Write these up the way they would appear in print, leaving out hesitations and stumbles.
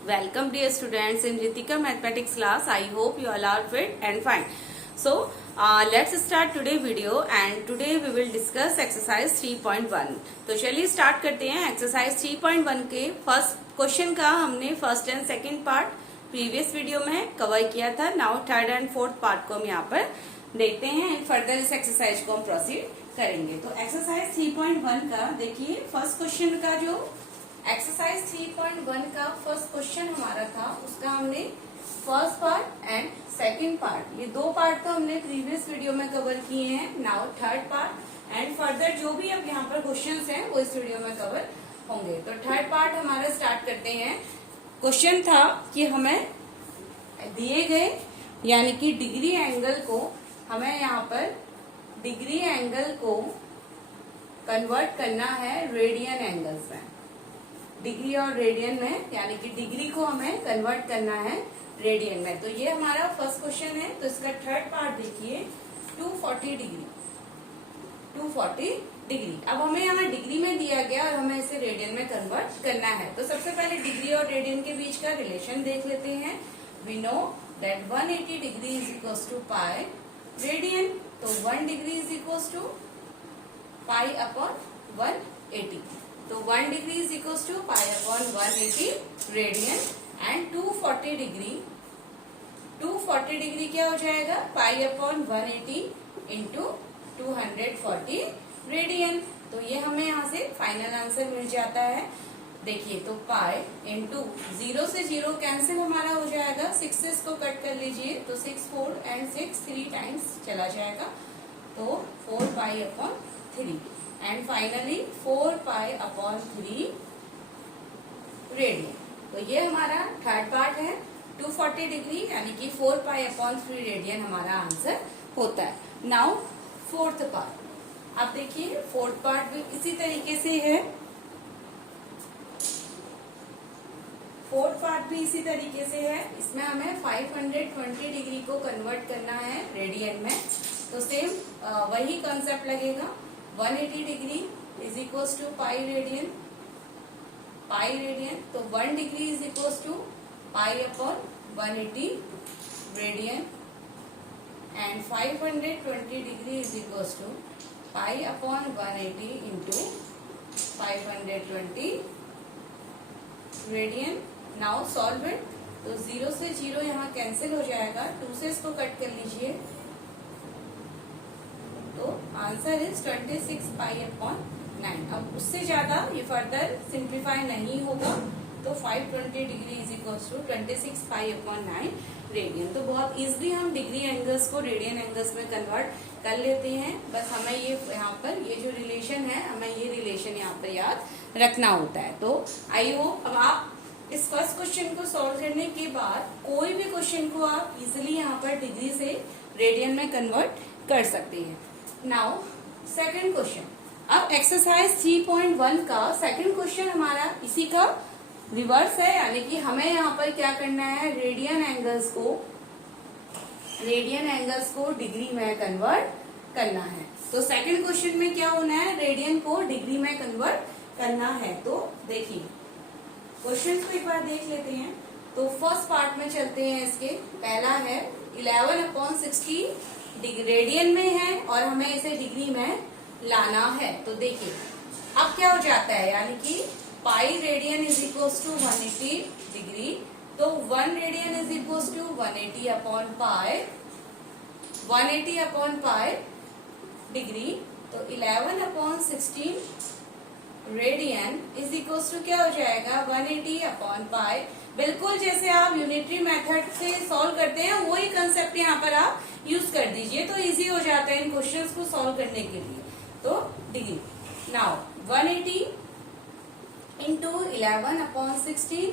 Welcome dear students in Ritika mathematics class. I hope you all are fit and fine. So let's start today video and today we will discuss exercise 3.1. तो चलिए start करते हैं। Exercise 3.1 के first question का हमने first and second part previous video में cover किया था। Now third and fourth part को हम यहाँ पर देखते हैं एंड फर्दर इस एक्सरसाइज को हम प्रोसीड करेंगे। तो एक्सरसाइज 3.1 का देखिए फर्स्ट क्वेश्चन का जो एक्सरसाइज 3.1 का फर्स्ट क्वेश्चन हमारा था उसका हमने first part and second part ये दो पार्ट तो हमने प्रीवियस वीडियो में कवर किए हैं। Now third part and further जो भी अब यहाँ पर क्वेश्चंस हैं वो इस वीडियो में कवर होंगे। तो थर्ड पार्ट हमारा स्टार्ट करते हैं। क्वेश्चन था कि हमें दिए गए यानी कि डिग्री एंगल को हमें यहाँ पर डिग्री एंगल को कन्वर्ट करना है रेडियन एंगल्स में, डिग्री और रेडियन में, यानी कि डिग्री को हमें कन्वर्ट करना है रेडियन में। तो ये हमारा फर्स्ट क्वेश्चन है। तो इसका थर्ड पार्ट देखिए 240 डिग्री 240 डिग्री। अब हमें यहाँ डिग्री में दिया गया और हमें इसे रेडियन में कन्वर्ट करना है। तो सबसे पहले डिग्री और रेडियन के बीच का रिलेशन देख लेते हैं। We know that 180 degree is equal to pi radian. तो 1 degree is equal to pi upon 180। तो 1 degree is equal to pi upon 180 radian and 240 degree क्या हो जाएगा पाई अपॉन 180 इंटू 240 रेडियन। तो ये हमें यहाँ से फाइनल आंसर मिल जाता है। देखिए तो पाई इंटू 0 से 0 कैंसिल हमारा हो जाएगा। 6 से इसको कट कर लीजिए तो 6 4 एंड 6 3 टाइम्स चला जाएगा। तो 4 pi upon 3 and finally 4 pi upon 3 radian. तो ये हमारा थर्ड पार्ट है 240 डिग्री यानी कि 4 पाई अपॉन 3 रेडियन हमारा आंसर होता है। Now fourth part. अब देखिए फोर्थ पार्ट भी इसी तरीके से है। फोर्थ पार्ट भी इसी तरीके से है। इसमें हमें 520 डिग्री को कन्वर्ट करना है रेडियन में। तो सेम वही कंसेप्ट लगेगा। 180 degree is equal to pi radian तो 1 degree is equal to pi upon 180 radian and 520 degree is equal to pi upon 180 into 520 radian. Now solve it. तो 0 से 0 यहाँ कैंसिल हो जाएगा। 2 से इसको कट कर लीजिए तो आंसर इज 26 पाई अपॉन 9। अब उससे ज्यादा ये फर्दर सिंप्लीफाई नहीं होगा। तो 520 degree is equal to 26 pi upon 9 radian. तो बहुत इजीली हम डिग्री एंगल्स को रेडियन एंगल्स में कन्वर्ट कर लेते हैं। बस हमें ये यहाँ पर ये जो रिलेशन है हमें ये रिलेशन यहाँ पर याद रखना होता है। तो आई होप अब आप इस फर्स्ट क्वेश्चन को सॉल्व करने के बाद कोई भी क्वेश्चन को आप इजिली यहाँ पर डिग्री से रेडियन में कन्वर्ट कर सकते हैं। Now second question. अब एक्सरसाइज 3.1 का सेकंड क्वेश्चन हमारा इसी का रिवर्स है, यानी कि हमें यहाँ पर क्या करना है रेडियन एंगल्स को डिग्री में कन्वर्ट करना है। तो सेकंड क्वेश्चन में क्या होना है रेडियन को डिग्री में कन्वर्ट करना है। तो देखिए क्वेश्चन को एक बार देख लेते हैं। तो फर्स्ट पार्ट में चलते हैं। इसके पहला है 11 अपॉन 60 रेडियन में है और हमें इसे डिग्री में लाना है। तो देखिए अब क्या हो जाता है यानी कि pi radian is equal to 180 degree. तो 1 radian is equal to 180 upon pi degree. तो 11 अपॉन 16 रेडियन इज इक्वल टू क्या हो जाएगा 180 अपॉन पाई। बिल्कुल जैसे आप यूनिटरी मेथड से सॉल्व करते हैं वही कंसेप्ट यहाँ पर आप यूज कर दीजिए तो इजी हो जाता है इन क्वेश्चंस को सॉल्व करने के लिए। तो डिग्री नाउ 180 इंटू 11 अपॉन 16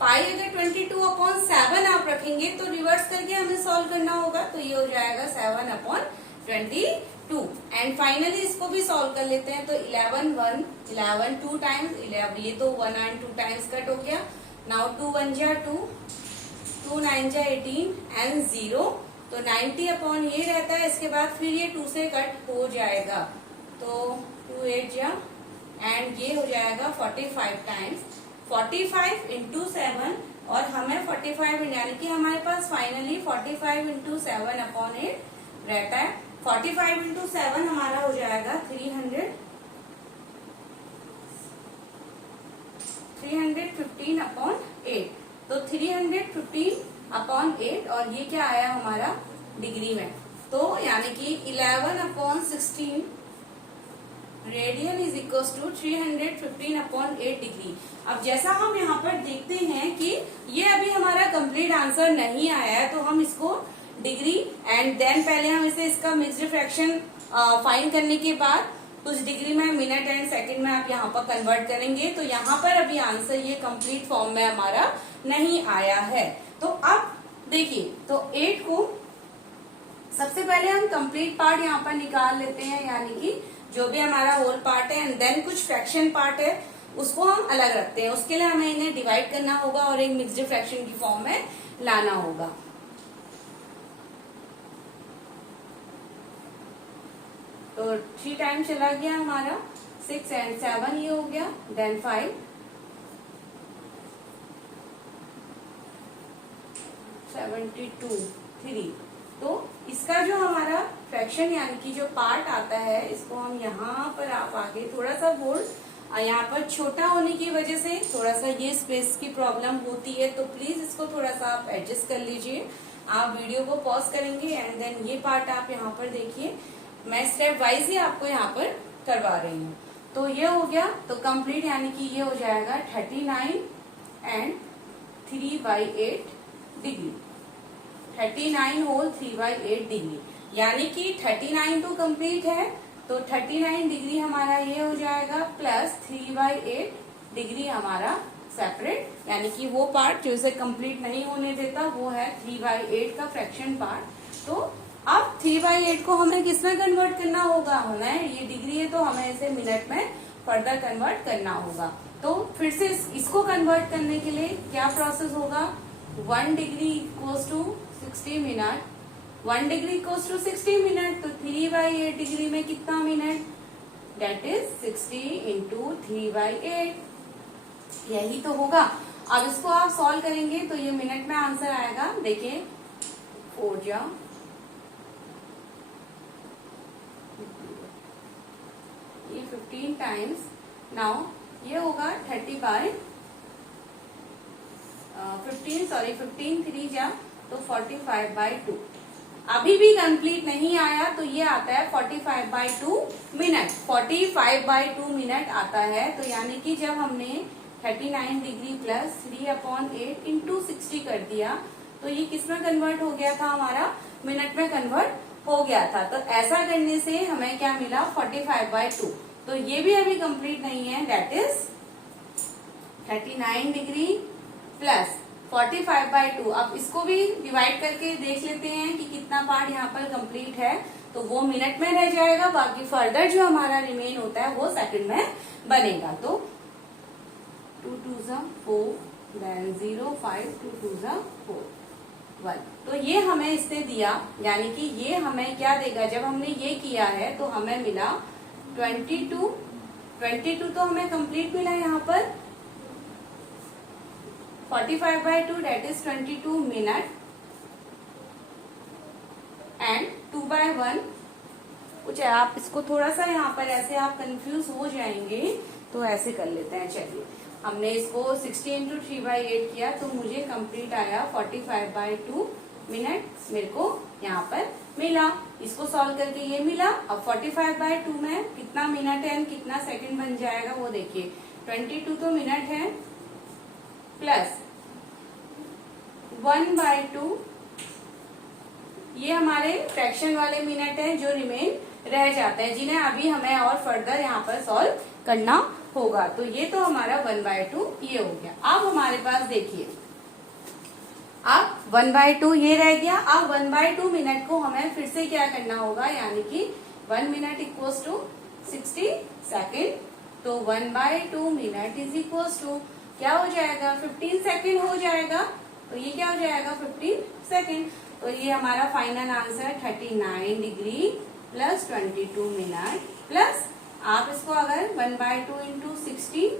पाई अगर 22 अपॉन 7 आप रखेंगे तो रिवर्स करके हमें सॉल्व करना होगा। तो ये हो जाएगा 7 अपॉन 22 एंड फाइनली इसको भी सॉल्व कर लेते हैं। तो 11 2 टाइम्स 11 ये तो 1 एंड 2 टाइम्स कट हो गया। नाउ 2 1 जा 2 2 9 जा 18 एंड 0। तो 90 अपॉन ये रहता है। इसके बाद फिर ये 2 से कट हो जाएगा। तो 2 8 जा एंड ये हो जाएगा 45 टाइम्स 45 इंटू 7 और हमें 45 यानी कि हमारे पास फाइनली 45 इंटू 7/8 रहता है। 45 इंटू 7 हमारा हो जाएगा 315/8। तो 315/8 और ये क्या आया हमारा डिग्री में, तो यानी कि 11/16 radian is equal to 315/8 degree. अब जैसा हम यहाँ पर देखते हैं कि ये अभी हमारा कंप्लीट आंसर नहीं आया है, तो हम इसको डिग्री एंड देन पहले हम इसे इसका मिक्स्ड फ्रैक्शन फाइंड करने के बाद उस डिग्री में मिनट एंड सेकंड में आप यहाँ पर कन्वर्ट करेंगे। तो यहाँ पर अभी आंसर ये कंप्लीट फॉर्म में हमारा नहीं आया है। तो अब देखिए, तो 8 को सबसे पहले हम कंप्लीट पार्ट यहाँ पर निकाल लेते हैं, यानी कि जो भी हमारा होल पार्ट है, एंड देन कुछ फ्रैक्शन पार्ट है उसको हम अलग रखते हैं। उसके लिए हमें इन्हें डिवाइड करना होगा और एक मिक्स्ड फ्रैक्शन की फॉर्म में लाना होगा। तो 3 टाइम चला गया हमारा, 6 एंड 7 ये हो गया, देन 5, 72, 3। तो इसका जो हमारा फ्रैक्शन यानी कि जो पार्ट आता है, इसको हम यहाँ पर आप आगे थोड़ा सा बोल्ड, यहाँ पर छोटा होने की वजह से थोड़ा सा ये स्पेस की प्रॉब्लम होती है, तो प्लीज इसको थोड़ा सा आप एडजस्ट कर लीजिए। आप वीडियो को पॉज करेंगे एंड देन ये पार्ट आप यहाँ पर देखिए, मैं स्टेप वाइज ही आपको यहाँ पर करवा रही हूँ। तो ये हो गया, तो कंप्लीट यानी कि ये हो जाएगा 39 एंड 3/8 डिग्री, 39 होल 3/8 डिग्री, यानी कि 39 तो कंप्लीट है, तो 39 डिग्री हमारा ये हो जाएगा, प्लस 3/8 डिग्री हमारा सेपरेट, यानी कि वो पार्ट जो इसे कंप्लीट नहीं होने देता वो है 3/8 का फ्रैक्शन पार्ट। तो अब 3/8 को हमें किसमें कन्वर्ट करना होगा, हमें ये डिग्री है तो हमें इसे मिनट में फर्दर कन्वर्ट करना होगा। तो फिर से इसको कन्वर्ट करने के लिए क्या प्रोसेस होगा, 1 degree equals to 60 minute, 1 degree equals to 60 minute, तो 3/8 डिग्री में कितना मिनट, डेट इज 60 इंटू 3/8, यही तो होगा। अब इसको आप सॉल्व करेंगे तो ये मिनट में आंसर आएगा, देखिए 4 जा, ये 15 टाइम्स, नाउ ये होगा 15 3 जा, तो 45/2। अभी भी कंप्लीट नहीं आया, तो ये आता है 45/2 मिनट, 45/2 मिनट आता है। तो यानी कि जब हमने 39 डिग्री प्लस 3/8 इंटू 60 कर दिया, तो ये किसमें कन्वर्ट हो गया था, हमारा मिनट में कन्वर्ट हो गया था। तो ऐसा करने से हमें क्या मिला, 45/2। तो ये भी अभी कंप्लीट नहीं है, दैट इज 39 डिग्री प्लस 45/2। अब इसको भी डिवाइड करके देख लेते हैं कि कितना पार्ट यहाँ पर कंप्लीट है, तो वो मिनट में रह जाएगा, बाकी फर्दर जो हमारा रिमेन होता है वो सेकंड में बनेगा। तो 2 2 4, देन 0 5, 2 2 4, 1। तो ये हमें इसने दिया, यानी कि ये हमें क्या देगा, जब हमने ये किया है तो हमें मिला 22 तो हमें कंप्लीट मिला यहाँ पर, 45/2 डेट इज 22 मिनट, एंड 2/1 कुछ है, आप इसको थोड़ा सा यहाँ पर ऐसे आप कंफ्यूज हो जाएंगे, तो ऐसे कर लेते हैं। चलिए, हमने इसको 60 इंटू 3/8 किया, तो मुझे कंप्लीट आया 45/2 मिनट मेरे को यहाँ पर मिला। इसको सॉल्व करके ये मिला। अब 45/2 में कितना मिनट है एंड कितना सेकंड बन जाएगा वो देखिए, 22 तो मिनट है, प्लस 1/2 ये हमारे फ्रैक्शन वाले मिनट हैं जो रिमेन रह जाते हैं, जिन्हें अभी हमें और फर्दर यहाँ पर सॉल्व करना होगा। तो ये तो हमारा 1/2 ये हो गया। अब हमारे पास देखिए, अब 1/2 ये रह गया। अब 1/2 मिनट को हमें फिर से क्या करना होगा, यानी कि 1 मिनट इक्वल्स टू 60 सेकेंड, तो 1/2 मिनट इज इक्वल्स टू क्या हो जाएगा, 15 सेकेंड हो जाएगा। तो ये क्या हो जाएगा, 15 सेकेंड। तो ये हमारा final answer 39 degree plus 22 minute, plus आप इसको अगर 1/2 इंटू 60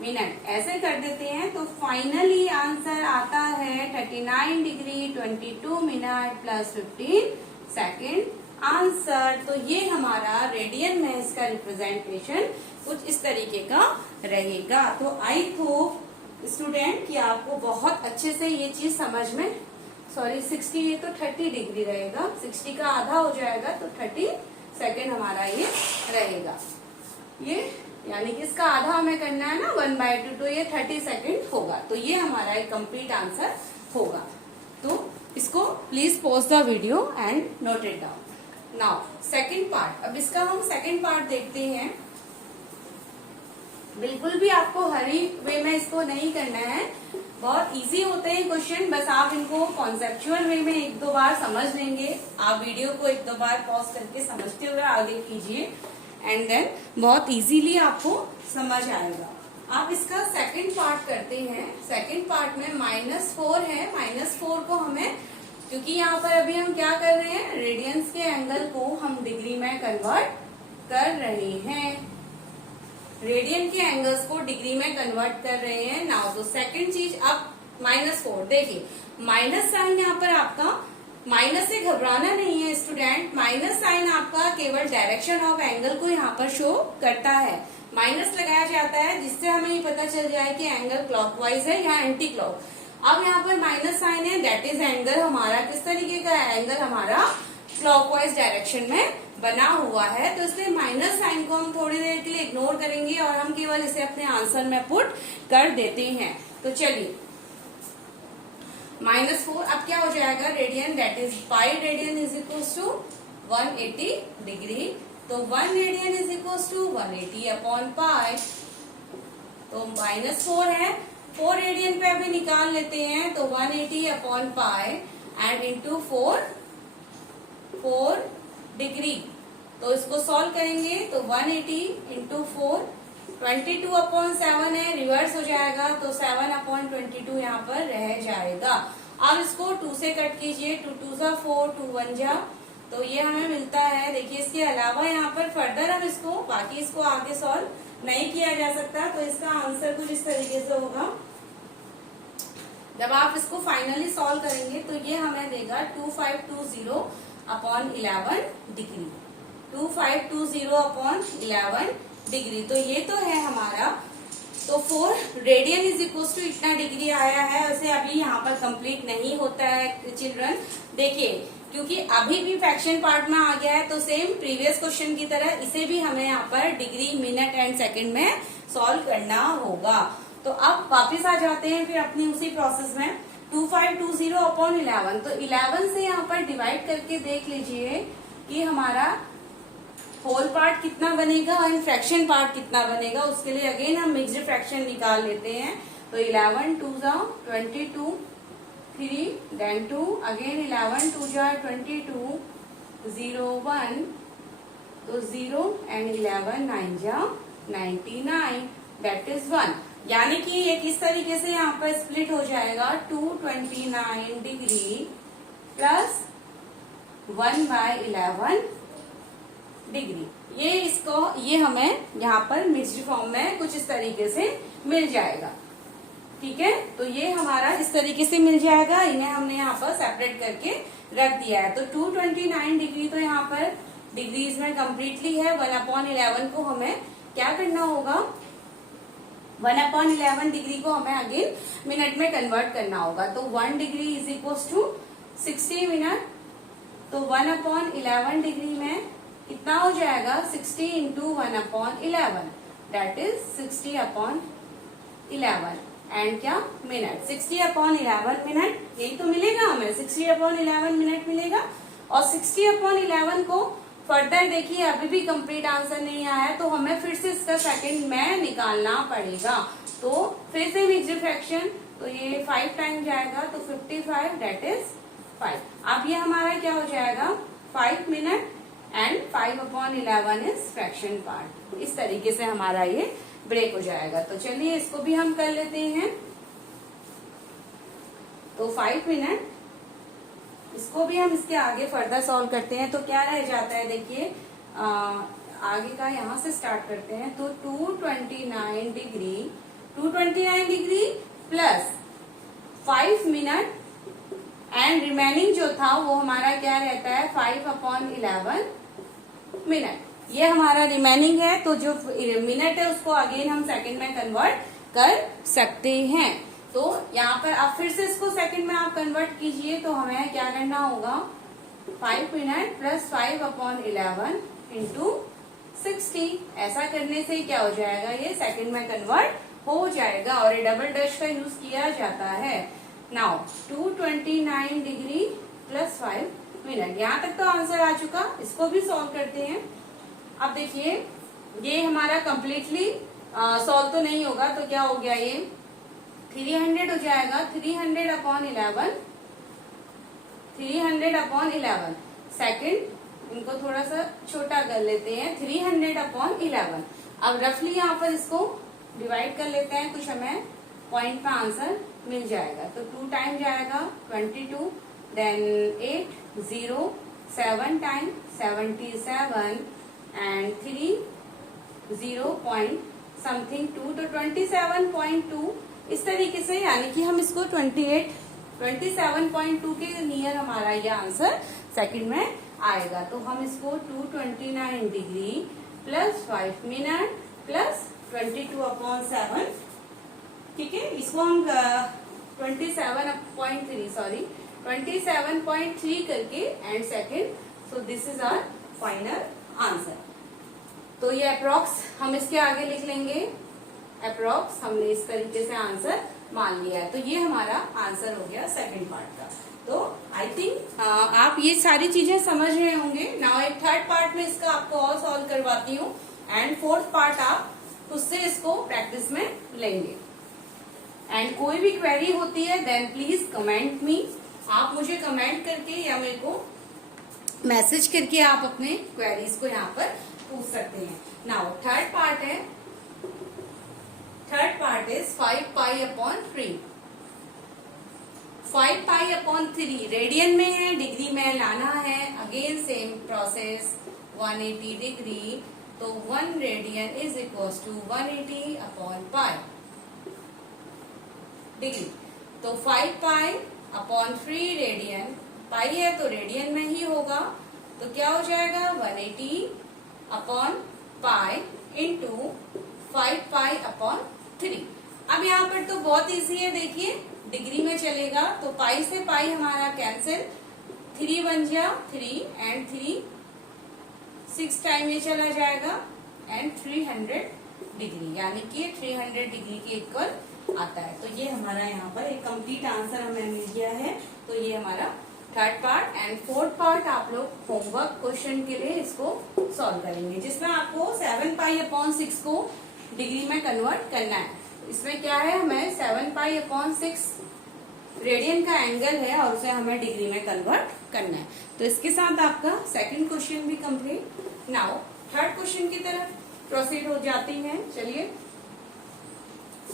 मिनट ऐसे कर देते हैं तो फाइनली आंसर आता है 39 degree 22 minute plus 15 second answer. तो ये हमारा रेडियन में इसका रिप्रेजेंटेशन कुछ इस तरीके का रहेगा। तो आई होप स्टूडेंट कि आपको बहुत अच्छे से ये चीज समझ में, सॉरी 60, ये तो 30 डिग्री रहेगा, 60 का आधा हो जाएगा तो 30 सेकेंड हमारा ये रहेगा। ये यानी कि इसका आधा हमें करना है ना 1/2, तो ये 30 सेकेंड होगा। तो ये हमारा एक कंप्लीट आंसर होगा। तो इसको please pause the video and note it down. Now second part, अब इसका हम सेकेंड पार्ट देखते हैं। बिल्कुल भी आपको हरी वे में इसको नहीं करना है, बहुत इजी होते हैं क्वेश्चन, बस आप इनको कॉन्सेप्चुअल वे में एक दो बार समझ लेंगे। आप वीडियो को एक दो बार पॉज करके समझते हुए आगे कीजिए एंड देन बहुत इजीली आपको समझ आएगा। आप इसका सेकंड पार्ट करते हैं। सेकंड पार्ट में -4 है, -4 को हमें, क्योंकि यहाँ पर अभी हम क्या कर रहे हैं, रेडियंस के एंगल को हम डिग्री में कन्वर्ट कर रहे हैं, रेडियन के एंगल्स को डिग्री में कन्वर्ट कर रहे हैं। नाउ तो सेकंड चीज, अब -4 देखिए, माइनस साइन यहाँ पर आपका, माइनस से घबराना नहीं है स्टूडेंट, माइनस साइन आपका केवल डायरेक्शन ऑफ एंगल को यहाँ पर शो करता है। माइनस लगाया जाता है जिससे हमें ये पता चल जाए कि एंगल क्लॉकवाइज है या एंटी क्लॉक। अब यहाँ पर माइनस साइन है, दैट इज एंगल हमारा किस तरीके का है, एंगल हमारा क्लॉकवाइज डायरेक्शन में बना हुआ है। तो इसलिए माइनस साइन को हम थोड़ी देर के लिए इग्नोर करेंगे और हम केवल इसे अपने आंसर में पुट कर देते हैं। तो चलिए -4 अब क्या हो जाएगा, radian, that is pi radian is equals to 180 degree. तो 1 radian is equals to 180 upon pi. तो -4 है, 4 रेडियन पे अभी निकाल लेते हैं, तो 180 upon pi and into 4 degree. तो इसको सॉल्व करेंगे तो 180 इंटू 4, 22 अपॉन 7 है, रिवर्स हो जाएगा तो 7 अपॉन 22 यहाँ पर रह जाएगा। अब इसको 2 से कट कीजिए, 2 2 जा 4, 2 1 जा, तो ये हमें मिलता है। देखिए इसके अलावा यहाँ पर फर्दर हम इसको, बाकी इसको आगे सॉल्व नहीं किया जा सकता, तो इसका आंसर कुछ इस तरीके से होगा। जब आप इसको फाइनली सॉल्व करेंगे तो ये हमें देगा 2520 अपॉन 11 डिग्री, 2520 अपॉन 11 डिग्री। तो ये तो है हमारा, तो 4 रेडियन इज इक्वल टू इतना डिग्री आया है। वैसे अभी यहाँ पर कंप्लीट नहीं होता है चिल्ड्रन, देखिए क्योंकि अभी भी फ्रैक्शन पार्ट में आ गया है, तो सेम प्रीवियस क्वेश्चन की तरह इसे भी हमें यहाँ पर डिग्री, मिनट एंड सेकंड में सॉल्व करना होगा। तो अब वापिस आ जाते हैं फिर अपनी उसी प्रोसेस में, 2520 अपॉन 11, तो 11 से यहाँ पर डिवाइड करके देख लीजिए कि हमारा होल पार्ट कितना बनेगा और फ्रैक्शन पार्ट कितना बनेगा। उसके लिए अगेन हम मिक्स्ड फ्रैक्शन निकाल लेते हैं। तो 11 2 जा 22, 3 देन 2 अगेन 11 2 जा 22, 0 1, तो 0 एंड 11 9 जा 99, दैट इज 1। यानी कि ये किस तरीके से यहाँ पर स्प्लिट हो जाएगा, 229 डिग्री प्लस 1/11 डिग्री। ये हमें यहाँ पर मिक्स्ड फॉर्म में कुछ इस तरीके से मिल जाएगा। ठीक है, तो ये हमारा इस तरीके से मिल जाएगा, इन्हें हमने यहाँ पर सेपरेट करके रख दिया है। तो 229 डिग्री तो यहाँ पर डिग्रीज में कम्प्लीटली है। 1/11 को हमें क्या करना होगा, 1/11 डिग्री को हमें अगेन मिनट में कन्वर्ट करना होगा। तो 1 degree is equal to 60 minute. तो 1/11 डिग्री में कितना हो जाएगा, 60 इंटू 1/11, दैट इज 60/11 एंड क्या मिनट, 60/11 मिनट, यही तो मिलेगा हमें, 60/11 मिनट मिलेगा। और 60/11 को फर्दर देखिए अभी भी कंप्लीट आंसर नहीं आया है, तो हमें फिर से इसका सेकंड में निकालना पड़ेगा। तो फिर से मिक्स्ड फ्रैक्शन, तो ये 5 टाइम जाएगा तो 55, दैट इज 5। अब ये हमारा क्या हो जाएगा, 5 minute and 5/11 is fraction part. इस तरीके से हमारा ये ब्रेक हो जाएगा। तो चलिए इसको भी हम कर लेते हैं। तो 5 मिनट, इसको भी हम इसके आगे फर्दर सॉल्व करते हैं। तो क्या रह जाता है, देखिए आगे का यहाँ से स्टार्ट करते हैं। तो 229 degree 229 degree plus 5 minute and remaining जो था वो हमारा क्या रहता है 5/11 मिनट। ये हमारा रिमेनिंग है, तो जो मिनट है उसको अगेन हम सेकंड में कन्वर्ट कर सकते हैं। तो यहाँ पर आप फिर से इसको सेकंड में आप कन्वर्ट कीजिए, तो हमें क्या करना होगा 5 मिनट प्लस 5/11 इंटू 60। ऐसा करने से क्या हो जाएगा, ये सेकंड में कन्वर्ट हो जाएगा और ये डबल डैश का यूज किया जाता है। Now 229 degree plus 5 minute. यहाँ तक तो आंसर आ चुका, इसको भी सॉल्व करते हैं। अब देखिए ये हमारा कंप्लीटली सॉल्व तो नहीं होगा, तो क्या हो गया, ये 300 हो जाएगा। 300/11 सेकंड, इनको थोड़ा सा छोटा कर लेते हैं। 300/11। अब रफली यहाँ पर इसको डिवाइड कर लेते हैं, कुछ हमें पॉइंट पे आंसर मिल जाएगा। तो 2 टाइम जाएगा 22, then 8 0 7 time 77 and 3 0 point something 2, तो 27.2 इस तरीके से, यानी कि हम इसको 27.2 के नियर हमारा ये आंसर सेकंड में आएगा। तो हम इसको 229 डिग्री प्लस 5 मिनट प्लस 22/7, ठीक है, इसको हम 27.3 करके and second, so this is our final answer. तो ये अप्रोक्स हम इसके आगे लिख लेंगे, अप्रोक्स हमने इस तरीके से आंसर मान लिया है। तो ये हमारा आंसर हो गया सेकंड पार्ट का। तो आई थिंक आप ये सारी चीजें समझ रहे होंगे। नाउ एक थर्ड पार्ट में इसका आपको और सॉल्व करवाती हूँ एंड फोर्थ पार्ट आप उससे इसको प्रैक्टिस में लेंगे। एंड कोई भी क्वेरी होती है देन प्लीज कमेंट मी, आप मुझे कमेंट करके या मेरे को मैसेज करके आप अपने क्वेरीज को यहाँ पर पूछ सकते हैं। Now third part is 5π/3। 5π/3 radian में है, डिग्री में लाना है, अगेन सेम प्रोसेस 180 डिग्री, तो 1 radian is equal to 180/π degree. तो 5π/3 रेडियन, पाई है तो रेडियन में ही होगा, तो क्या हो जाएगा 180/π इंटू 5π/3। अब यहाँ पर तो बहुत इजी है, देखिए डिग्री में चलेगा तो पाई से पाई हमारा कैंसिल, 3 बन जा 3 एंड 3 6 टाइम ये चला जाएगा एंड 300 डिग्री, यानी कि 300 डिग्री के इक्वल आता है। तो ये हमारा यहाँ पर एक कंप्लीट आंसर हमें मिल गया है। तो ये हमारा third part and fourth part आप लोग होमवर्क क्वेश्चन के लिए इसको सॉल्व करेंगे, जिसमें आपको 7π/6 को डिग्री में कन्वर्ट करना है। इसमें क्या है, हमें 7π/6 रेडियन का एंगल है और उसे हमें डिग्री में कन्वर्ट करना है। तो इसके साथ आपका सेकंड क्वेश्चन भी कंप्लीट। नाउ थर्ड क्वेश्चन की तरफ प्रोसीड हो जाती हैं। चलिए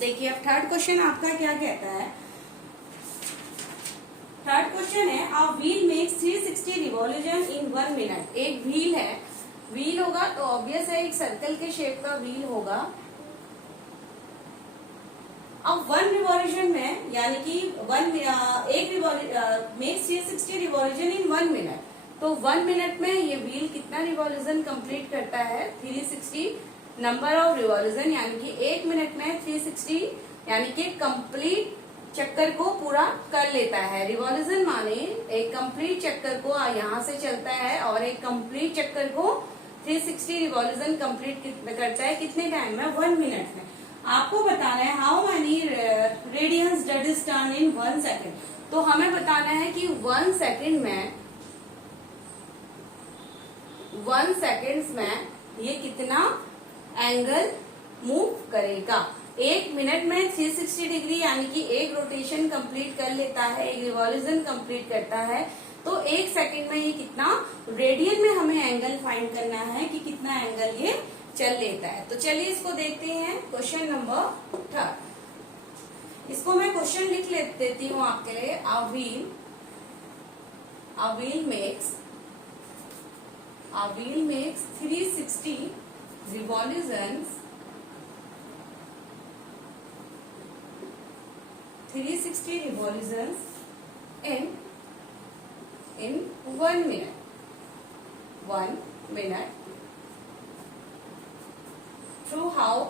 देखिए अब थर्ड क्वेश्चन आपका क्या कहता है। थर्ड क्वेश्चन है, a wheel makes 360 revolution in 1 minute. एक व्हील है, व्हील होगा तो ऑब्वियस है एक सर्कल के शेप का व्हील होगा। अब 1 रिवॉल्यूशन में, यानी कि एक मेक्स 360 रिवॉल्यूशन इन 1 मिनट, तो 1 मिनट में ये व्हील कितना रिवॉल्यूशन कंप्लीट करता है 360 नंबर ऑफ रिवॉल्यूशन, यानी कि 1 मिनट में 360 यानी कि कंप्लीट चक्कर को पूरा कर लेता है। रिवॉल्यूशन माने एक कंप्लीट चक्कर को यहाँ से चलता है और एक कंप्लीट चक्कर को 360 रिवॉल्यूशन कंप्लीट करता है कितने टाइम में, 1 मिनट में। आपको बताना है how many radians does it turn in 1 second. तो हमें बताना है कि 1 सेकेंड में 1 सेकेंड में ये कितना एंगल मूव करेगा। 1 मिनट में 360 डिग्री यानी कि एक रोटेशन कंप्लीट कर लेता है, एक रिवॉल्यूशन कंप्लीट करता है, तो 1 सेकेंड में ये कितना रेडियन में हमें एंगल फाइंड करना है कि कितना एंगल ये चल लेता है। तो चलिए इसको देखते हैं क्वेश्चन नंबर 3। इसको मैं क्वेश्चन लिख देती हूँ आपके लिए। A wheel makes 360 revolutions 360 revolutions in 1 minute. 1 minute. Through how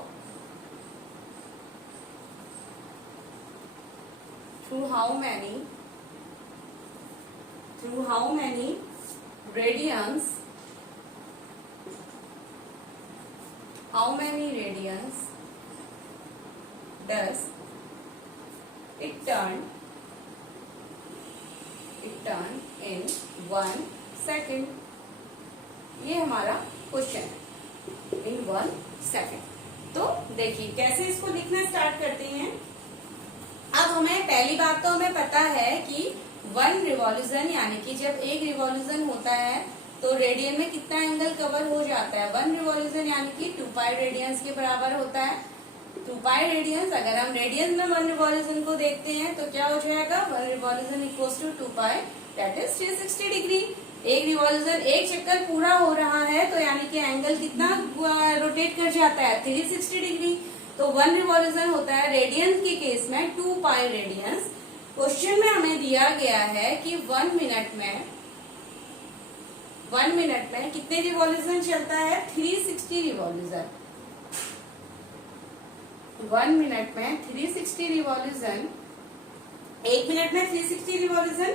many radians does it turn in 1 second? ये हमारा क्वेश्चन है, इन 1 सेकेंड। तो देखिए कैसे इसको लिखना स्टार्ट करते हैं। अब हमें पहली बात तो हमें पता है कि 1 रिवॉल्यूशन यानी कि जब एक रिवॉल्यूशन होता है तो रेडियन में कितना एंगल कवर हो जाता है। 1 रिवॉल्यूशन यानी कि 2 पाई रेडियंस के बराबर होता है। 2 पाई रेडियंस, अगर हम रेडियंस में 1 रिवॉल्यूशन को देखते हैं तो क्या हो जाएगा, 1 revolution equals to 2 pi that is 360 degree. एक रिवॉल्यूशन, एक चक्कर पूरा हो रहा है तो यानी कि एंगल कितना रोटेट कर जाता है, 360 डिग्री। तो 1 रिवॉल्यूशन होता है रेडियंस के केस में 2 पाई रेडियंस। क्वेश्चन में हमें दिया गया है कि 1 मिनट में कितने रिवॉल्यूशन चलता है, 360 रिवॉल्यूशन। 1 मिनट में 360 रिवॉल्यूशन, 1 मिनट में 360 रिवॉल्यूशन,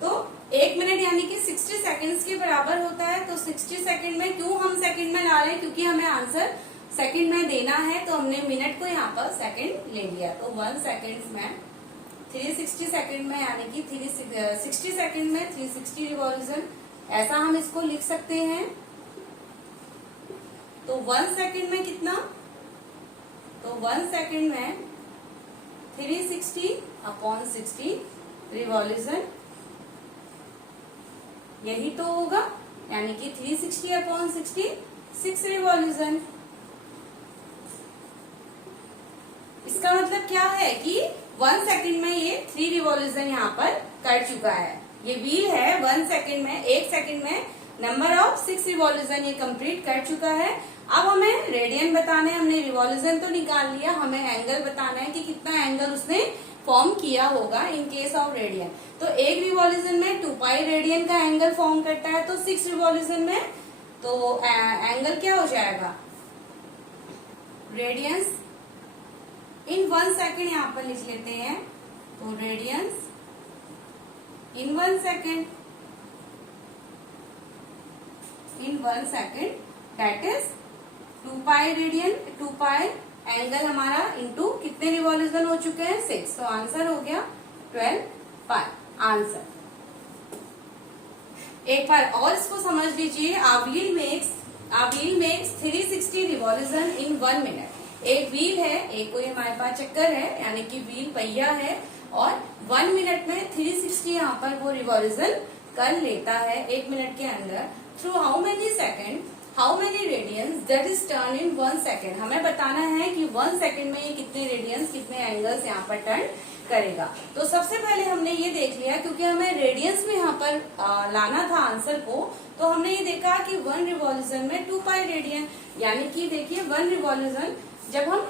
तो 1 मिनट यानी कि 60 सेकंड्स के बराबर होता है। तो 60 सेकंड में क्यों हम सेकंड में ला रहे हैं, क्योंकि हमें आंसर सेकंड में देना है तो हमने मिनट को यहाँ पर सेकंड ले लिया। तो 1 सेकंड में 360 सेकंड में यानी कि 60 सेकंड में 360 रिवॉल्यूशन, ऐसा हम इसको लिख सकते हैं। तो 1 सेकंड में कितना, तो 1 सेकंड में 360/60 रिवॉल्यूशन, यही तो होगा, यानी कि 360/60 6 रिवॉल्यूशन। इसका मतलब क्या है कि 1 सेकंड में ये 3 रिवॉल्यूशन यहाँ पर कर चुका है। ये व्हील है 1 सेकंड में, 1 सेकंड में नंबर ऑफ 6 रिवॉल्यूशन ये कंप्लीट कर चुका है। अब हमें रेडियन बताना है, हमने रिवॉल्यूशन तो निकाल लिया, हमें एंगल बताना है कि कितना एंगल उसने फॉर्म किया होगा इन केस ऑफ रेडियन। तो एक रिवॉल्यूशन में 2 पाई रेडियन का एंगल फॉर्म करता है, तो 6 रिवॉल्यूशन में तो एंगल क्या हो जाएगा, रेडियंस इन 1 सेकेंड यहाँ पर लिख लेते हैं। तो radians in 1 second, that is 2 pi radian, 2 pi angle हमारा इंटू कितने रिवॉल्यूशन हो चुके हैं, 6। तो आंसर हो गया 12 पाई आंसर। एक बार और इसको समझ लीजिए। A wheel makes 360 revolution in 1 minute. एक व्हील है, एक कोई हमारे पास चक्कर है यानी कि व्हील पहिया है, और 1 मिनट में 360 यहाँ पर वो रिवॉल्यूशन कर लेता है 1 मिनट के अंदर। Through how many radians that is turn in 1 second. हमें बताना है कि 1 सेकेंड में ये कितने रेडियंस, कितने एंगल्स यहाँ पर टर्न करेगा। तो सबसे पहले हमने ये देख लिया, क्योंकि हमें रेडियंस में यहाँ पर लाना था आंसर को, तो हमने ये देखा कि 1 रिवॉल्यूशन में 2 पाई रेडियन, यानी कि देखिए 1 रिवॉल्यूशन जब हम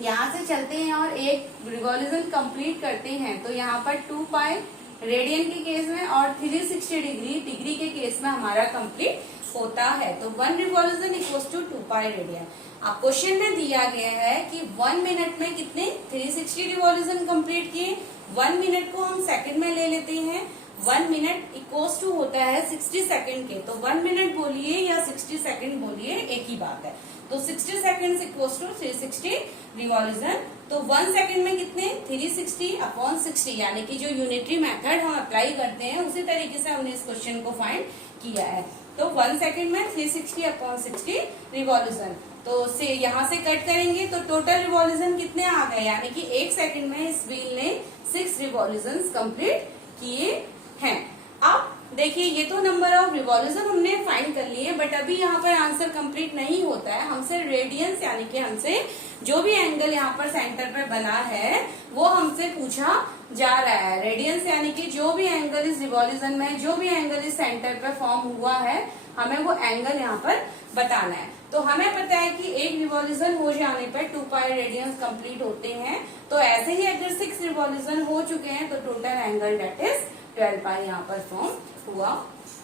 यहाँ से चलते हैं और एक रिवॉल्यूशन कंप्लीट करते हैं तो यहाँ पर 2 पाई रेडियन के केस में और 360 डिग्री के केस में हमारा कंप्लीट होता है। तो 1 revolution equals to 2 pi radian. अब क्वेश्चन में दिया गया है कि 1 मिनट में कितने 360 रिवॉल्यूशन कंप्लीट किए। 1 मिनट को हम सेकंड में ले लेते हैं। 1 मिनट इक्वल्स टू होता है 60 सेकंड के, तो 1 मिनट बोलिए या 60 सेकंड बोलिए एक ही बात है। तो 60 सेकंड इक्वल्स टू 360 रिवॉल्यूशन। तो 1 सेकंड में कितने 360/60, यानी कि जो यूनिटरी मेथड हम अप्लाई करते हैं उसी तरीके से हमने इस क्वेश्चन को फाइंड किया है। तो 1 सेकंड में 360/60 रिवॉल्यूशन। तो से यहाँ से कट करेंगे तो टोटल रिवॉल्यूशन कितने आ गए, यानी कि 1 सेकंड में इस व्हील ने 6 रिवॉल्यूशन कंप्लीट किए हैं। अब देखिए ये तो नंबर ऑफ रिवॉल्यूशन हमने फाइंड कर लिए, बट अभी यहाँ पर आंसर कंप्लीट नहीं होता है। हमसे रेडियंस यानी कि हमसे जो भी एंगल यहाँ पर सेंटर पे बना है वो हमसे पूछा जा रहा है। रेडियंस यानी कि जो भी एंगल इस रिवॉल्यूशन में, जो भी एंगल इस सेंटर पे फॉर्म हुआ है, हमें वो एंगल यहाँ पर बताना है। तो हमें पता है कि एक रिवॉल्यूशन हो जाने पर 2 पाई रेडियंस कंप्लीट होते हैं। तो ऐसे ही अगर 6 रिवॉल्यूशन हो चुके हैं तो टोटल एंगल डेट इज 12 पाई यहाँ पर फॉर्म हुआ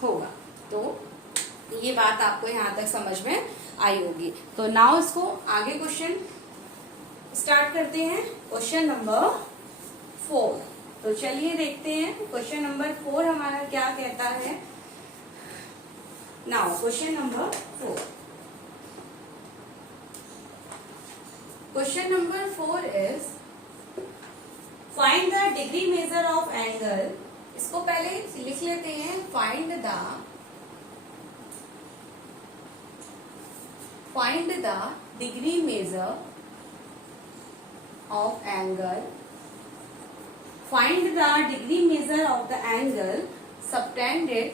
होगा। तो ये बात आपको यहाँ तक समझ में आई होगी। तो नाउ इसको आगे क्वेश्चन स्टार्ट करते हैं। Question number 4। तो चलिए देखते हैं क्वेश्चन नंबर 4 हमारा क्या कहता है। Now question number 4। Question number 4 is find the degree measure of angle. इसको पहले लिख लेते हैं। Find the degree measure of angle. Find the degree measure of the angle subtended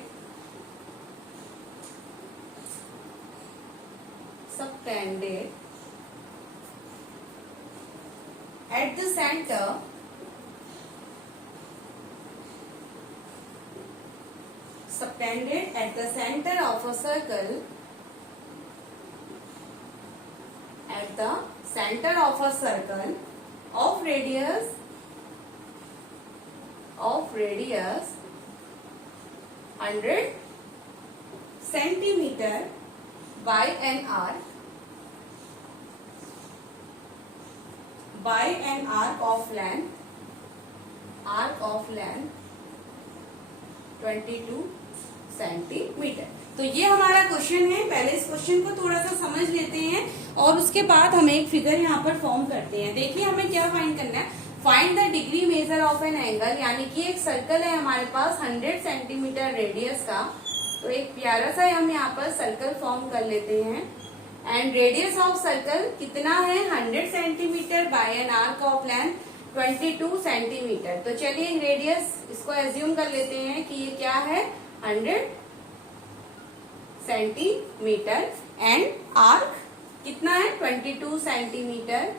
at the center of a circle, at the center of a circle of radius 100 centimeter by an arc of length 22 centimetre. तो ये हमारा question है। पहले इस question को थोड़ा सा समझ लेते हैं और उसके बाद हम एक फिगर यहाँ पर फॉर्म करते हैं। देखिए हमें क्या फाइंड करना है। Find the degree measure of an angle, यानी कि एक सर्कल है हमारे पास 100 सेंटीमीटर रेडियस का। तो एक प्यारा सा हम यहाँ पर सर्कल फॉर्म कर लेते हैं। एंड रेडियस ऑफ सर्कल कितना है 100 centimetre bye an arc of length 22 centimetre. तो चलिए रेडियस इसको एज्यूम कर लेते हैं कि ये क्या है 100 सेंटीमीटर एंड आर्क कितना है 22 सेंटीमीटर।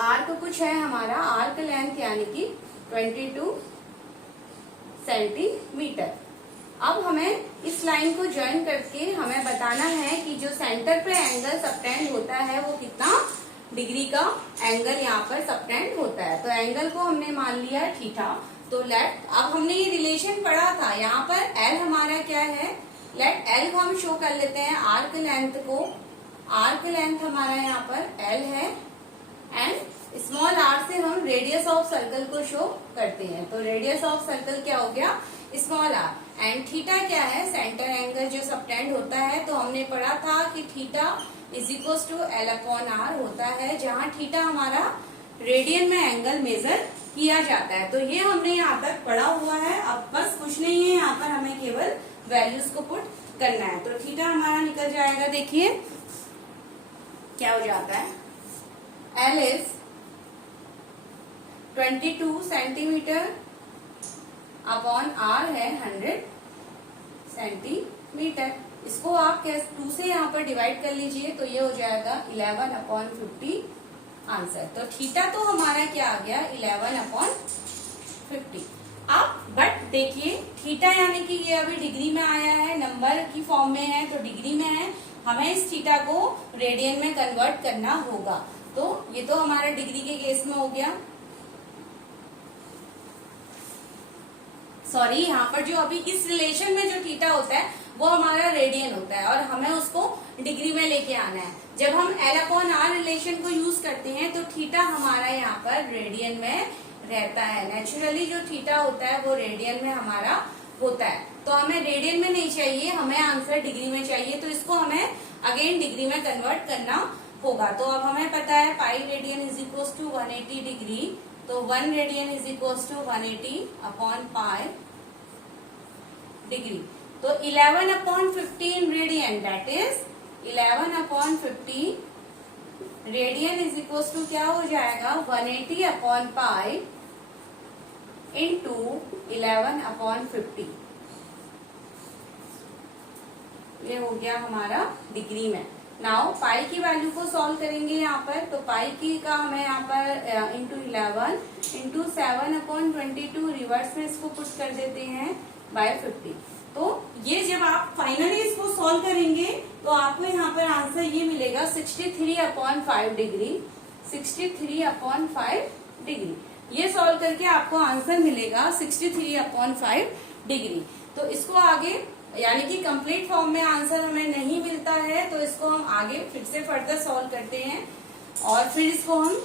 आर्क कुछ है हमारा, आर्क लेंथ यानी कि 22 सेंटीमीटर। अब हमें इस लाइन को ज्वाइन करके हमें बताना है कि जो सेंटर पे एंगल सबटेंड होता है वो कितना डिग्री का एंगल यहाँ पर सबटेंड होता है। तो एंगल को हमने मान लिया थीटा। तो लेट, अब हमने ये रिलेशन पढ़ा था, यहाँ पर एल हमारा क्या है, लेट एल को हम शो कर लेते हैं आर्क लेंथ को। आर्क लेंथ हमारा यहाँ पर एल है एंड स्मॉल आर से हम रेडियस ऑफ सर्कल को शो करते हैं। तो रेडियस ऑफ सर्कल क्या हो गया स्मॉल आर। एंड थीटा क्या है सेंटर एंगल जो सबटेंड होता है। तो हमने पढ़ा था कि theta is equal to L upon R होता है, जहाँ थीटा हमारा रेडियन में एंगल मेजर किया जाता है। तो ये हमने यहाँ तक पढ़ा हुआ है। अब बस कुछ नहीं है, यहाँ पर हमें केवल वैल्यूज को पुट करना है। तो थीटा हमारा निकल जाएगा, देखिए क्या हो जाता है। L is 22 centimetre upon R है 100 सेंटीमीटर। इसको आप 2 से यहाँ पर डिवाइड कर लीजिए तो ये हो जाएगा 11/50 आंसर। तो थीटा तो हमारा क्या आ गया 11/50। अब बट देखिए थीटा यानी कि ये अभी डिग्री में आया है, नंबर की फॉर्म में है तो डिग्री में है। हमें इस थीटा को रेडियन में कन्वर्ट करना होगा। तो ये तो हमारा डिग्री के केस में हो गया। सॉरी, यहाँ पर जो अभी इस रिलेशन में जो थीटा होता है वो हमारा रेडियन होता है और हमें उसको डिग्री में लेके आना है। जब हम एल अपॉन आर रिलेशन को यूज करते हैं तो थीटा हमारा यहाँ पर रेडियन में रहता है। नेचुरली जो थीटा होता है वो रेडियन में हमारा होता है। तो हमें रेडियन में नहीं चाहिए, हमें आंसर डिग्री में चाहिए। तो इसको हमें अगेन डिग्री में कन्वर्ट करना होगा। तो अब हमें पता है pi radian is equal to 180 degree. तो 1 radian is equal to 180 upon pi degree. तो 11/15 radian that is 11/15 radian is equal to क्या हो जाएगा 180 अपॉन पाई इंटू 11/50। ये हो गया हमारा डिग्री में। नाउ पाई की वैल्यू को सॉल्व करेंगे यहाँ पर, तो पाई की का हमें यहाँ पर इंटू 11 इंटू 7/22 रिवर्स में इसको पुट कर देते हैं बाय 50। तो ये जब आप फाइनली इसको सॉल्व करेंगे तो आपको यहाँ पर आंसर ये मिलेगा 63/5 डिग्री, 63/5 डिग्री। ये सॉल्व करके आपको आंसर मिलेगा 63/5 डिग्री। तो इसको आगे यानी कि कंप्लीट फॉर्म में आंसर हमें नहीं मिलता है, तो इसको हम आगे फिर से फर्दर सॉल्व करते हैं और फिर इसको हम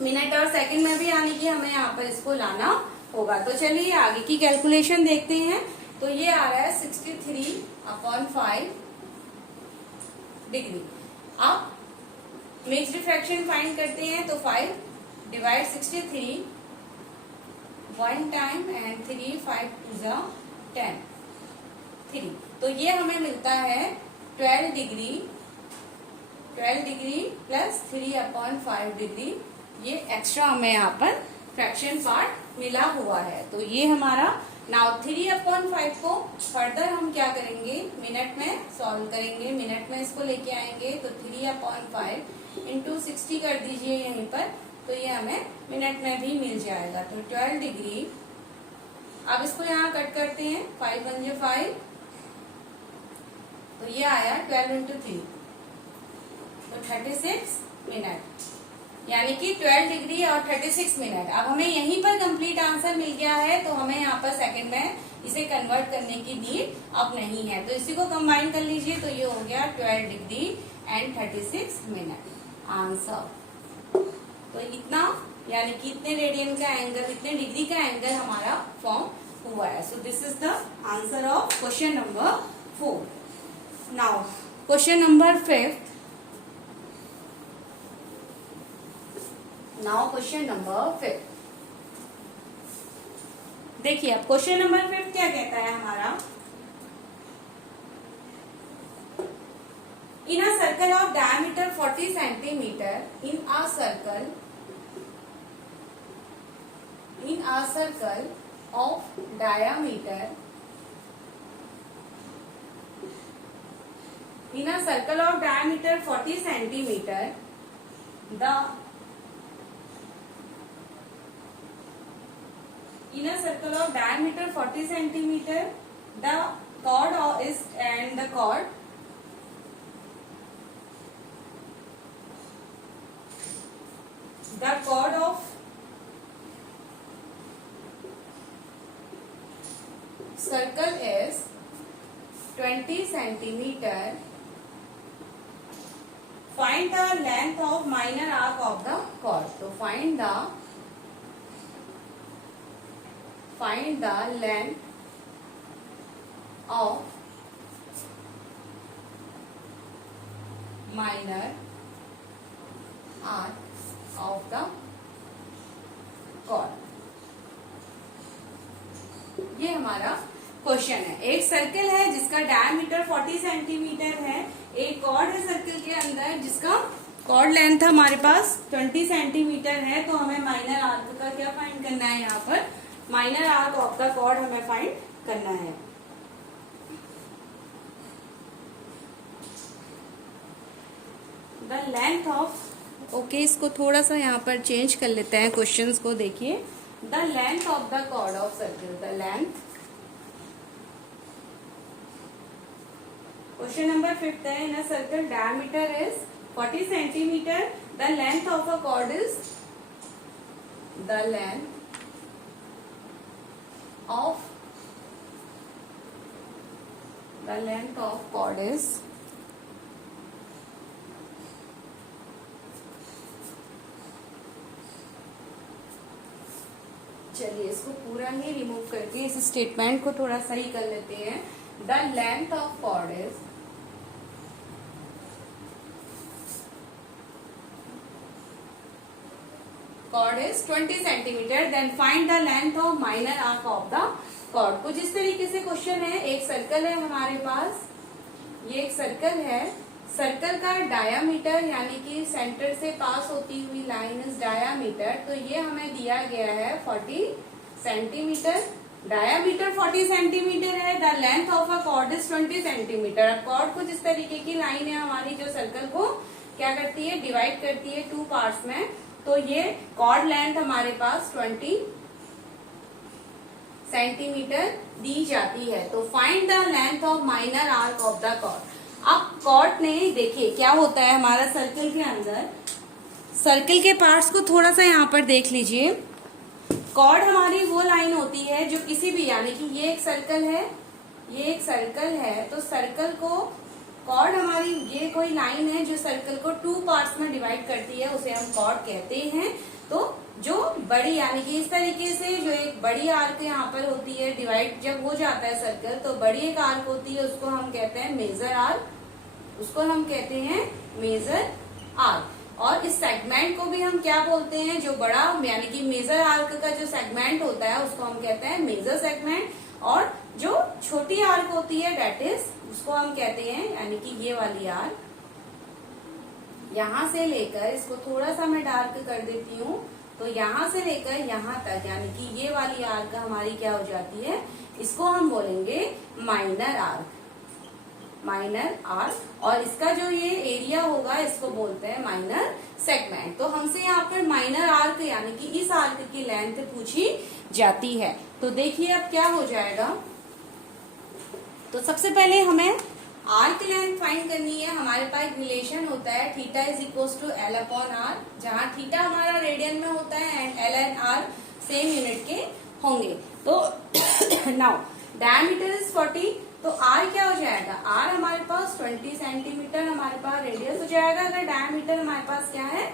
मिनट और सेकंड में भी यानी कि हमें यहाँ पर इसको लाना होगा। तो चलिए आगे की कैलकुलेशन देखते हैं। तो ये आ रहा है 63/5 डिग्री। अब मिक्स डिफ्रैक्शन फाइंड करते हैं, तो 5 डिवाइड 63 1 टाइम एंड 3 5 2 10 3। तो ये हमें मिलता है 12 डिग्री प्लस 3/5 डिग्री। ये एक्स्ट्रा हमें यहाँ पर फ्रैक्शन पार्ट मिला हुआ है। तो ये हमारा नाउ 3/5 को फर्दर हम क्या करेंगे, मिनट में सॉल्व करेंगे, मिनट में इसको लेके आएंगे। तो 3/5 इंटू 60 कर दीजिए यहीं पर, तो ये हमें मिनट में भी मिल जाएगा। तो 12 डिग्री। अब इसको यहाँ कट करते हैं, 5 1 जा 5, तो ये आया 12 इंटू 3, तो 36 मिनट, यानी कि 12 डिग्री और 36 मिनट। अब हमें यहीं पर कंप्लीट आंसर मिल गया है, तो हमें यहाँ पर सेकंड में इसे कन्वर्ट करने की नीड अब नहीं है। तो इसी को कंबाइन कर लीजिए, तो ये हो गया 12 डिग्री एंड 36 मिनट आंसर। तो इतना यानी कि इतने रेडियन का एंगल, इतने डिग्री का एंगल हमारा फॉर्म हुआ है। सो this is the answer of question number 4। Now question number 5। Now question number 5 देखिए, अब क्वेश्चन नंबर 5 क्या कहता है हमारा, in a circle of diameter 40 centimetre, in a circle of diameter, in a circle of diameter 40 centimeter, the in a circle of diameter 40 centimeter, the chord is and the chord of circle is 20 centimeter. Find the length of minor arc of the chord. So find the length of minor arc of the chord. ये हमारा question है। एक circle है जिसका diameter 40 centimetre है, एक cord है circle के अंदर जिसका कॉर्ड लेंथ हमारे पास 20 सेंटीमीटर है। तो हमें माइनर आर्क का क्या फाइंड करना है, यहाँ पर minor arc of the chord हमें फाइंड करना है। द लेंथ ऑफ, ओके, इसको थोड़ा सा यहाँ पर चेंज कर लेते हैं क्वेश्चंस को। देखिए, the length of the chord of circle, the length, question number 5 है, in a circle diameter is 40 centimetre, the length of a chord is, the length of chord is, चलिए इसको पूरा ही रिमूव करके इस स्टेटमेंट को थोड़ा सही कर लेते हैं। The length of chord is, chord is 20 centimetre, then find the length of minor arc of the chord. कुछ इस तरीके से क्वेश्चन है, एक सर्कल है हमारे पास, ये एक सर्कल है, सर्कल का डायामीटर यानी कि सेंटर से पास होती हुई लाइन इज डायामीटर, तो ये हमें दिया गया है 40 सेंटीमीटर। डायामीटर 40 सेंटीमीटर है, the length of a chord is 20 centimetre. अब कॉर्ड कुछ इस तरीके की लाइन है हमारी जो सर्कल को क्या करती है, डिवाइड करती है 2 पार्ट्स में। तो ये कॉर्ड लेंथ हमारे पास 20 सेंटीमीटर दी जाती है। तो find the length of minor arc of the chord. अब कॉर्ड ने देखिए क्या होता है हमारा सर्कल के अंदर, सर्कल के पार्ट्स को थोड़ा सा यहाँ पर देख लीजिए। कॉर्ड हमारी वो लाइन होती है जो किसी भी, यानी कि ये एक सर्कल है, ये एक सर्कल है, तो सर्कल को कॉर्ड हमारी ये कोई लाइन है जो सर्कल को 2 पार्ट्स में डिवाइड करती है, उसे हम कॉर्ड कहते हैं। तो जो बड़ी, यानी कि इस तरीके से जो एक बड़ी आर्क यहाँ पर होती है, डिवाइड जब हो जाता है सर्कल, तो बड़ी एक आर्क होती है, उसको हम कहते हैं मेजर आर्क, उसको हम कहते हैं मेजर आर्क। और इस सेगमेंट को भी हम क्या बोलते हैं, जो बड़ा यानी कि मेजर आर्क का जो सेगमेंट होता है उसको हम कहते हैं मेजर सेगमेंट, और जो छोटी आर्क होती है डेट इज, उसको हम कहते हैं, यानी कि ये वाली आर्क, यहां से लेकर, इसको थोड़ा सा मैं डार्क कर देती हूँ, तो यहां से लेकर यहां तक, यानी कि ये वाली आर्क हमारी क्या हो जाती है, इसको हम बोलेंगे माइनर आर्क, माइनर आर्क। और इसका जो ये एरिया होगा इसको बोलते हैं माइनर सेगमेंट। तो हमसे यहाँ पर माइनर आर्क यानी कि इस आर्क की लेंथ पूछी जाती है। तो देखिए अब क्या हो जाएगा। तो सबसे पहले हमें आर्क लेंथ फाइंड करनी है। हमारे पास एक रिलेशन होता है theta is equal to L upon R, जहाँ थीटा हमारा रेडियन में होता है and L and R same unit के होंगे। तो नाउ डायमीटर इज 40, तो आर क्या हो जाएगा, आर हमारे पास 20 सेंटीमीटर हमारे पास रेडियस हो जाएगा। अगर डायमीटर हमारे पास क्या है,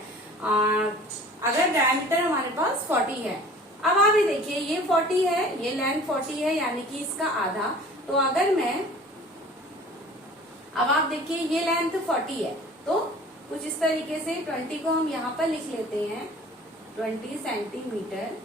अगर डायमीटर हमारे पास 40 है। अब आप ये देखिए ये 40 है, ये लेंथ 40 है, यानी कि इसका आधा। तो अगर मैं, अब आप देखिए ये लेंथ 40 है, तो कुछ इस तरीके से 20 को हम यहाँ पर लिख लेते हैं, 20 सेंटीमीटर,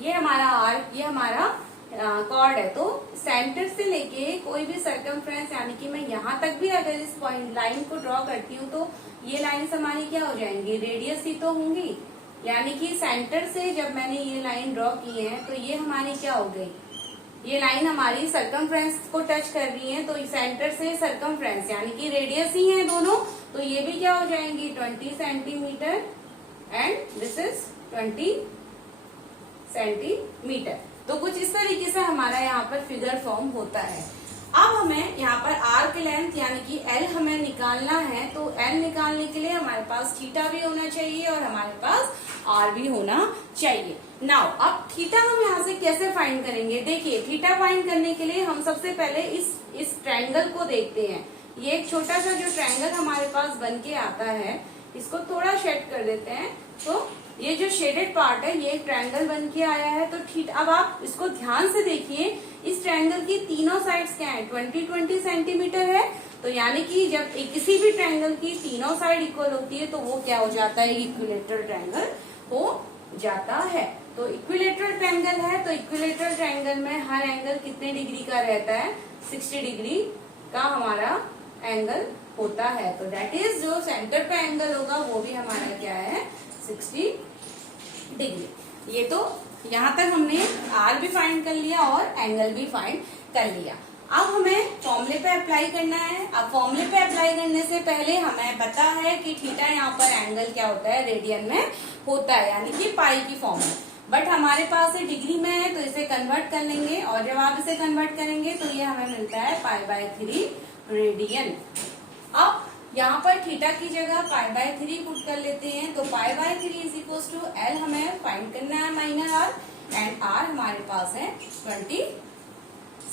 ये हमारा आर्क, ये हमारा कॉर्ड है। तो सेंटर से लेके कोई भी सर्कमफ्रेंस, यानी कि मैं यहाँ तक भी अगर इस पॉइंट लाइन को ड्रॉ करती हूँ, तो ये लाइन्स हमारी क्या हो जाएंगी, रेडियस ही तो होंगी। यानी कि सेंटर से जब मैंने ये लाइन ड्रॉ की है, तो ये हमारी क्या हो गई, ये लाइन हमारी सर्कमफ्रेंस को टच कर रही है। तो सेंटर से सर्कमफ्रेंस यानी कि रेडियस ही है दोनों, तो ये भी क्या हो जाएंगी 20 centimetre and this is 20 centimetre. तो कुछ इस तरीके से हमारा यहाँ पर फिगर फॉर्म होता है। अब हमें यहाँ पर आर्क लेंथ यानी कि एल हमें निकालना है। तो एल निकालने के लिए हमारे पास थीटा भी होना चाहिए और हमारे पास आर भी होना चाहिए। नाउ अब थीटा हम यहाँ से कैसे फाइंड करेंगे, देखिए थीटा फाइंड करने के लिए हम सबसे पहले इस ट्रायंगल को देखते हैं। ये एक छोटा सा जो ट्रायंगल हमारे पास बन के आता है, इसको थोड़ा शेड कर देते हैं। तो ये जो शेडेड पार्ट है, ये एक ट्रायंगल बन के आया है। तो ठीक, अब आप इसको ध्यान से देखिए, इस ट्रायंगल की तीनों साइड्स क्या है, 20-20 सेंटीमीटर है। तो यानी कि जब किसी भी ट्रायंगल की तीनों साइड इक्वल होती है, तो वो क्या हो जाता है, इक्विलेटरल ट्रायंगल हो जाता है। तो इक्विलेटरल ट्रायंगल है, तो इक्विलेटरल ट्रायंगल में हर एंगल कितने डिग्री का रहता है, 60 डिग्री का हमारा एंगल होता है। तो दैट इज जो सेंटर पे एंगल होगा वो भी हमारा क्या है, 60 डिग्री। ये तो यहाँ तक हमने आर भी फाइंड कर लिया और एंगल भी फाइंड कर लिया। अब हमें फॉर्मूले पे अप्लाई करना है। अब फॉर्मूले पे अप्लाई करने से पहले हमें पता है कि थीटा यहाँ पर एंगल क्या होता है, रेडियन में होता है, यानी कि पाई की फॉर्म में। बट हमारे पास ये डिग्री में है, तो इसे कन्वर्ट कर लेंगे और जब आप इसे कन्वर्ट करेंगे तो ये हमें मिलता है पाई/3 रेडियन। अब यहाँ पर थीटा की जगह पाई/3 पुट कर लेते हैं। तो पाई/3 इज इक्वल टू एल हमें फाइंड करना है माइनर आर, एंड आर हमारे पास है 20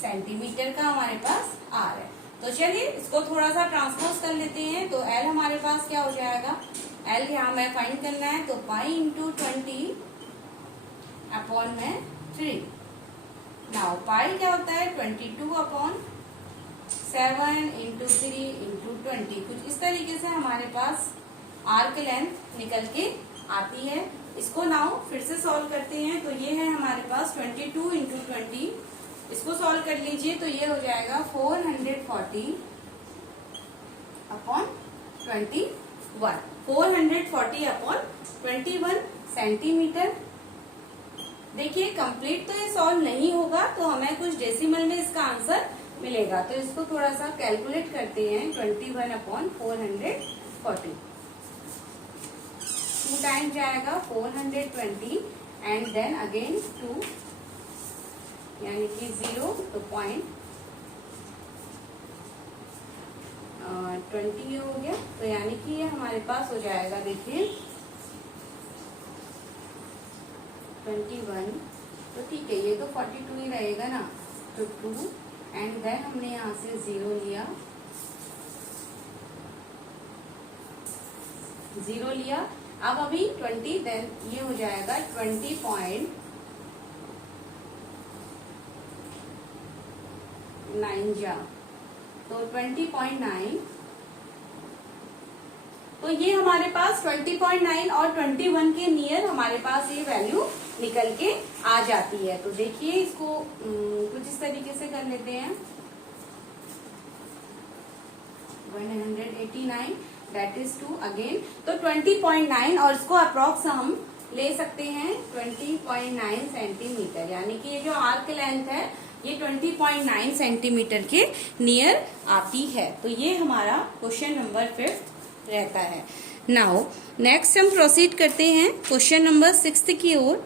सेंटीमीटर का हमारे पास आर है। तो चलिए इसको थोड़ा सा ट्रांसपोज कर लेते हैं। तो एल हमारे पास क्या हो जाएगा, एल यहाँ हमें फाइंड करना है, तो पाई इंटू 20 अपॉन में 3। नाउ पाई क्या होता है, 22 अपॉन 7 इंटू 3 इंटू 20। कुछ इस तरीके से हमारे पास आर्क लेंथ निकल के आती है। इसको नाउ फिर से सॉल्व करते हैं। तो ये है हमारे पास 22 इंटू 20, इसको सॉल्व कर लीजिए। तो ये हो जाएगा 440 अपॉन 21, 440 अपॉन 21 सेंटीमीटर देखिए कंप्लीट तो ये सॉल्व नहीं होगा, तो हमें कुछ डेसिमल में इसका आंसर मिलेगा। तो इसको थोड़ा सा कैलकुलेट करते हैं। 21/440 2 टाइम जाएगा 420 एंड देन अगेन 2 यानी कि 0 तो 0.20 हो गया। तो यानी कि ये हमारे पास हो जाएगा, देखिए 21, तो ठीक है ये तो 42 ही रहेगा ना। तो 2 एंड देन हमने यहाँ से 0 लिया, 0 लिया। अब अभी 20, देन ये हो जाएगा 20.9 जा, तो 20.9। तो ये हमारे पास 20.9 और 21 के नियर हमारे पास ये वैल्यू निकल के आ जाती है। तो देखिए इसको कुछ इस तरीके से कर लेते हैं। 189 दैट इज 2 अगेन, तो 20.9 और इसको अप्रोक्स हम ले सकते हैं 20.9 सेंटीमीटर, यानी कि ये जो आर्क लेंथ है ये 20.9 सेंटीमीटर के नियर आती है। तो ये हमारा क्वेश्चन नंबर 5 रहता है। नाउ नेक्स्ट हम प्रोसीड करते हैं क्वेश्चन नंबर 6 की ओर।